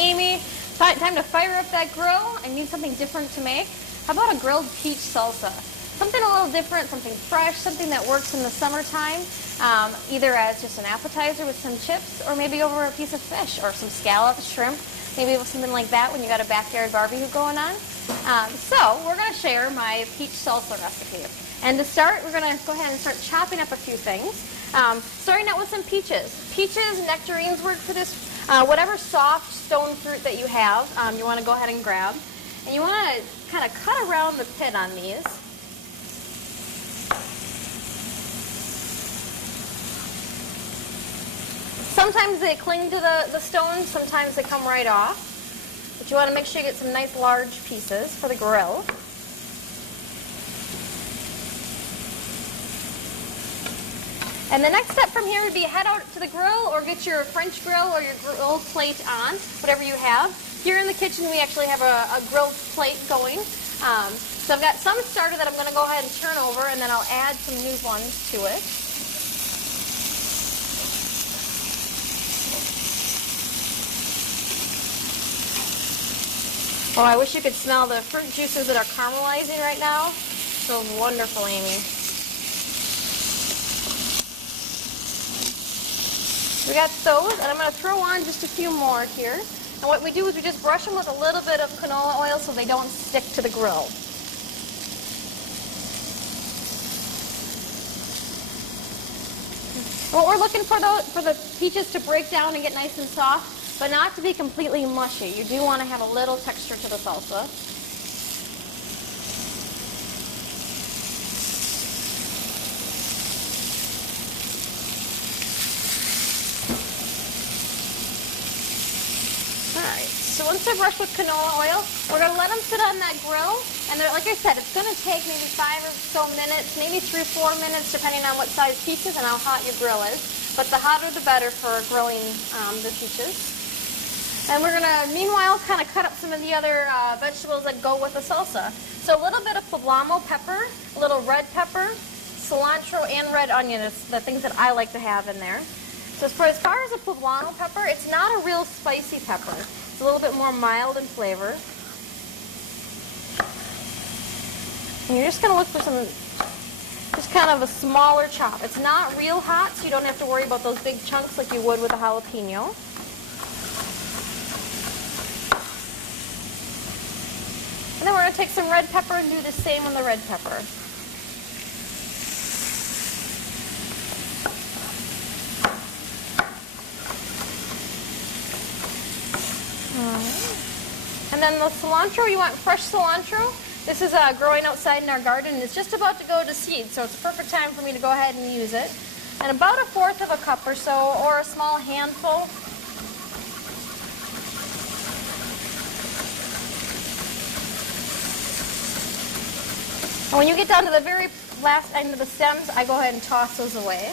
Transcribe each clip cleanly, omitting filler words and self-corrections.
Amy, time to fire up that grill. I need something different to make. How about a grilled peach salsa? Something a little different, something fresh, something that works in the summertime, either as just an appetizer with some chips or maybe over a piece of fish or some scallops, shrimp, maybe something like that when you got a backyard barbecue going on. So we're going to share my peach salsa recipe. And to start, we're going to go ahead and start chopping up a few things. Starting out with some peaches. Peaches, nectarines work for this. Whatever soft stone fruit that you have, you want to go ahead and grab. And you want to kind of cut around the pit on these. Sometimes they cling to the stone, sometimes they come right off. But you want to make sure you get some nice large pieces for the grill. And the next step from here would be head out to the grill or get your French grill or your grill plate on, whatever you have. Here in the kitchen we actually have a grill plate going. So I've got some starter that I'm going to go ahead and turn over, and then I'll add some new ones to it. Oh, I wish you could smell the fruit juices that are caramelizing right now. So wonderful, Amy. We got those, and I'm going to throw on just a few more here. And what we do is we just brush them with a little bit of canola oil so they don't stick to the grill. What we're looking for, though, for the peaches to break down and get nice and soft, but not to be completely mushy. You do want to have a little texture to the salsa. Alright, so once they're brushed with canola oil, we're going to let them sit on that grill. And like I said, it's going to take maybe 5 or so minutes, maybe 3 or 4 minutes, depending on what size peaches and how hot your grill is. But the hotter the better for grilling the peaches. And we're going to, meanwhile, kind of cut up some of the other vegetables that go with the salsa. So a little bit of poblano pepper, a little red pepper, cilantro, and red onion is the things that I like to have in there. So as far as a poblano pepper, it's not a real spicy pepper. It's a little bit more mild in flavor. And you're just going to look for some, just kind of a smaller chop. It's not real hot, so you don't have to worry about those big chunks like you would with a jalapeno. And then we're going to take some red pepper and do the same on the red pepper. And then the cilantro, you want fresh cilantro. This is growing outside in our garden, and it's just about to go to seed, so it's a perfect time for me to go ahead and use it. And about 1/4 of a cup or so, or a small handful. And when you get down to the very last end of the stems, I go ahead and toss those away.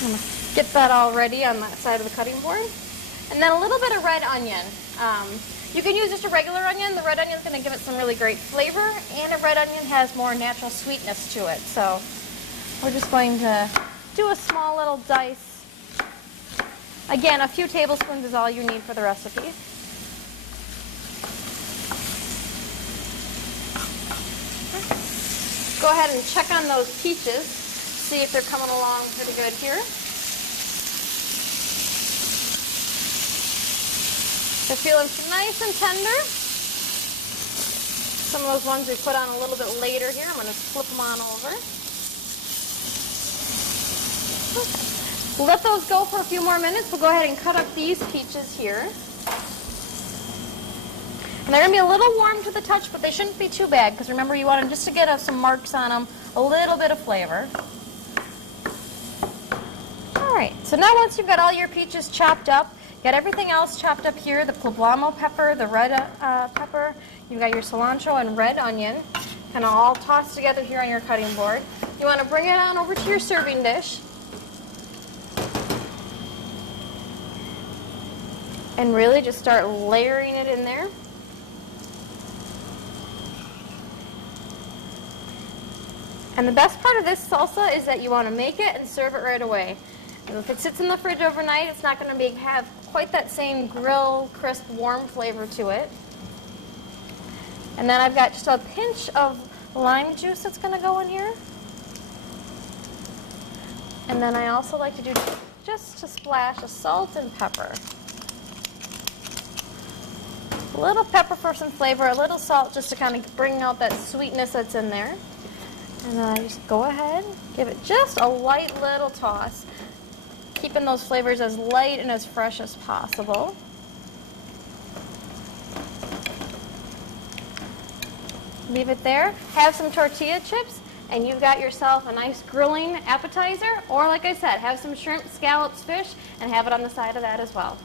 I'm going to get that all ready on that side of the cutting board. And then a little bit of red onion. You can use just a regular onion. The red onion is going to give it some really great flavor, and a red onion has more natural sweetness to it. So we're just going to do a small little dice. Again, a few tablespoons is all you need for the recipe. Go ahead and check on those peaches, see if they're coming along pretty good here. They're feeling nice and tender. Some of those ones we put on a little bit later here. I'm going to flip them on over. We'll let those go for a few more minutes. We'll go ahead and cut up these peaches here. And they're going to be a little warm to the touch, but they shouldn't be too bad, because remember, you want them just to get some marks on them, a little bit of flavor. Alright, so now once you've got all your peaches chopped up, you got everything else chopped up here, the poblano pepper, the red pepper, you've got your cilantro and red onion, kind of all tossed together here on your cutting board. You want to bring it on over to your serving dish. And really just start layering it in there. And the best part of this salsa is that you want to make it and serve it right away. If it sits in the fridge overnight, it's not going to have quite that same grill, crisp, warm flavor to it. And then I've got just a pinch of lime juice that's going to go in here. And then I also like to do just a splash of salt and pepper. A little pepper for some flavor, a little salt just to kind of bring out that sweetness that's in there. And then I just go ahead, give it just a light little toss, keeping those flavors as light and as fresh as possible. Leave it there. Have some tortilla chips, and you've got yourself a nice grilling appetizer. Or like I said, have some shrimp, scallops, fish, and have it on the side of that as well.